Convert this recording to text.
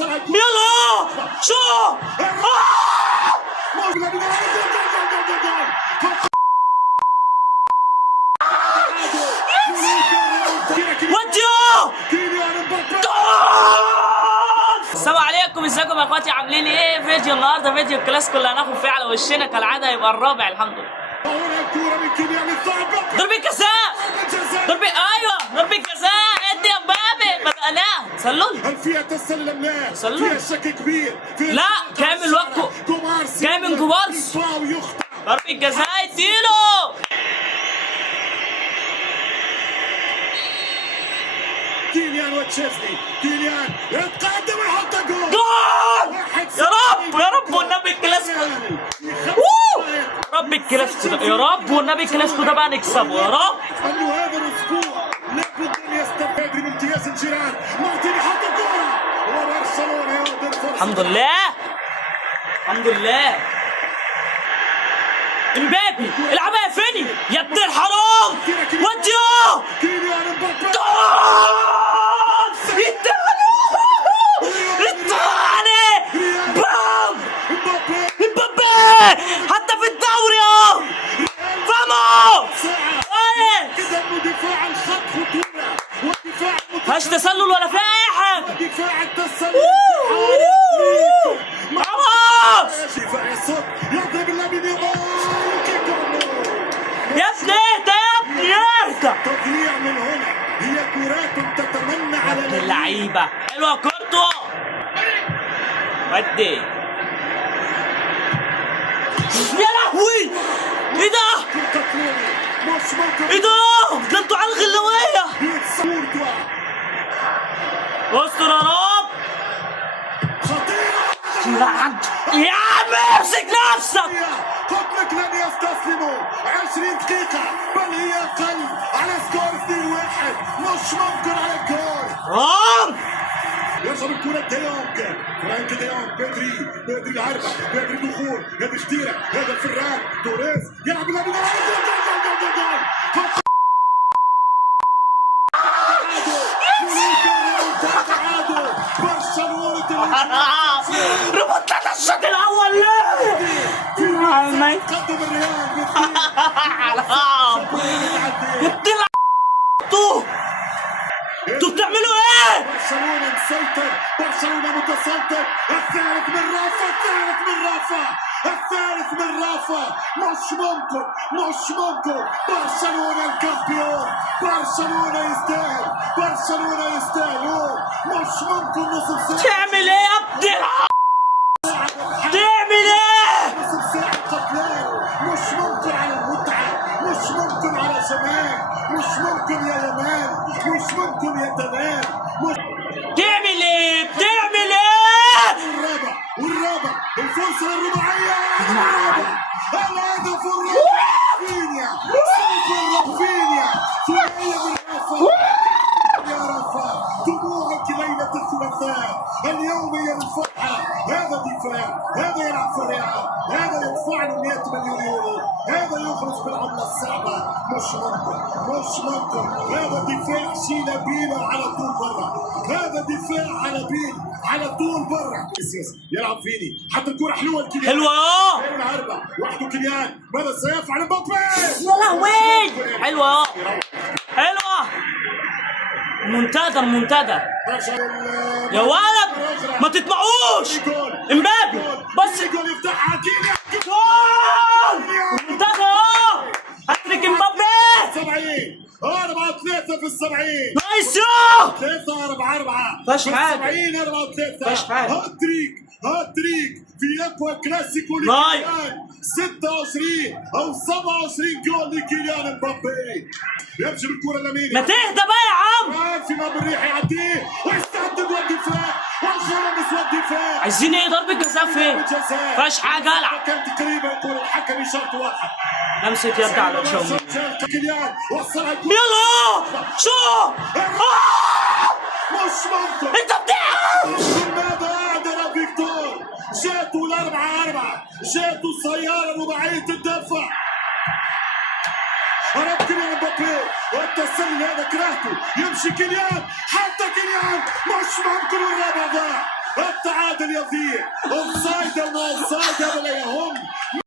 يلا شوف وديو. السلام عليكم، ازيكم يا اخواتي؟ عاملين ايه؟ فيديو النهارده فيديو الكلاسيكو اللي هناخد فيه على وشنا كالعاده، يبقى الرابع الحمد لله. ضربة جزاء، ايوه ضربة جزاء. ادي يا مبابي، بدأناها تسلل. هل فيها تسلل؟ لا، تسلل. فيها شك كبير. لا كامل وقته جاي من كوبارس. ضربة جزاء اديله. كيليان وتشيزني، كيليان يتقدم ويحط جول. جول يا رب يا رب والنبي الكلاسيكو. يا رب الكلاسيكو ده، يا رب والنبي الكلاسيكو ده بقى نكسبه يا رب. انه هذا الاسبوع لابد ان يستفاد من امتياز الجيران. مارتيني حط الكوره وبرشلونه ياخذ الفرصه. الحمد لله الحمد لله. امبابي العبها يا فيني يا ابن الحرام. وديو كيليان امبابي الثاني. بام امبابي حتى في الدوري اهو. فامو كده انه دفاع الخط خطوره ودفاع مفيهاش تسلل ولا فيها اي حاجه. دفاع التسلل. خلاص يضرب اللاعبين يا ابني اهدى يا ابني اهدى. تضييع من هنا، هي كرات تتمنى على اللعيبه حلوه كورتو. ودي يا لهوي ايه ده؟ ايه ده انتوا على الغلويه. استر يا رب. يا عم امسك نفسك. قبلك لن يستسلموا. 20 دقيقة بل هي أقل على سكور 2-1. مش ممكن على الجول. يرسل الكرة ديونج، فرانك ديونج، بدري العربة، بدري دخول، هذا شتيرة، هذا فران، توريس يلعب اللاعب ريمونتادا الشوط الاول. ليه؟ قدم الريال حرام انتوا بتعملوا ايه؟ برشلونة مسيطر، برشلونة متسلطر. الثالث من رافا. مش ممكن. برشلونة الكامبيون. برشلونة يستاهل. مش ممكن نصف ساعة. تعمل ايه يا ابني؟ تعمل ايه؟ نصف ساعة قتلان. مش ممكن على المتعة، مش ممكن على زمان، مش ممكن يا يمان، مش ممكن يا تمام. تعمل ايه؟ والرابع الفرصة الرباعية. الهدف الرابع. رافينيا ثنائية من رافا. يا رافا دموعك ليلة الثلاثاء. اليوم هي الفرحة. هذا دفاع، هذا يلعب في الريال، هذا يدفع له 100 مليون يورو، هذا يخرج بالعملة الصعبة. مش ممكن. هذا دفاع شينا بينا على طول برا. هذا دفاع على طول برا. يلعب فيني، حتى الكرة حلوة الكيليان. حلوة العربة وحده كيليان، ماذا سيفعل مبابي؟ يا لهوي حلوة منتدى يا ولد ما تطمعوش. امبابي بس جول يفتحها كيليان. جول منتدى اهو. هاتريك امبابي 70 4-3 في ال70. نايس يو 3-4 فاش حاجة. 70 4-3. فاش حاجة. هاتريك في اقوى كلاسيكو ناي. لكيليان. 26 او 27 جول لكيليان امبابي. يمشي بالكرة اليمين. ما تهدى بقى يا عم. في بالريح يعديه ويستعدد والدفاع والخامس والدفاع. عايزين ايه؟ ضربة جزاء فين؟ فاش حاجة. العب كان تقريبا يقول الحكم شرط واحد. لمسة يد على تشاوميني. كيليان وصلها. يلا شو مش ممكن. انت بتعرف ماذا أعدل فيكتور؟ جاته ال4-4، جاته السيارة رباعية الدفع. هرب كيليان مبابي والتسلل هذا كرهته. يمشي كيليان، حتى كيليان مش ممكن. الرابع ضاع. التعادل يضيع.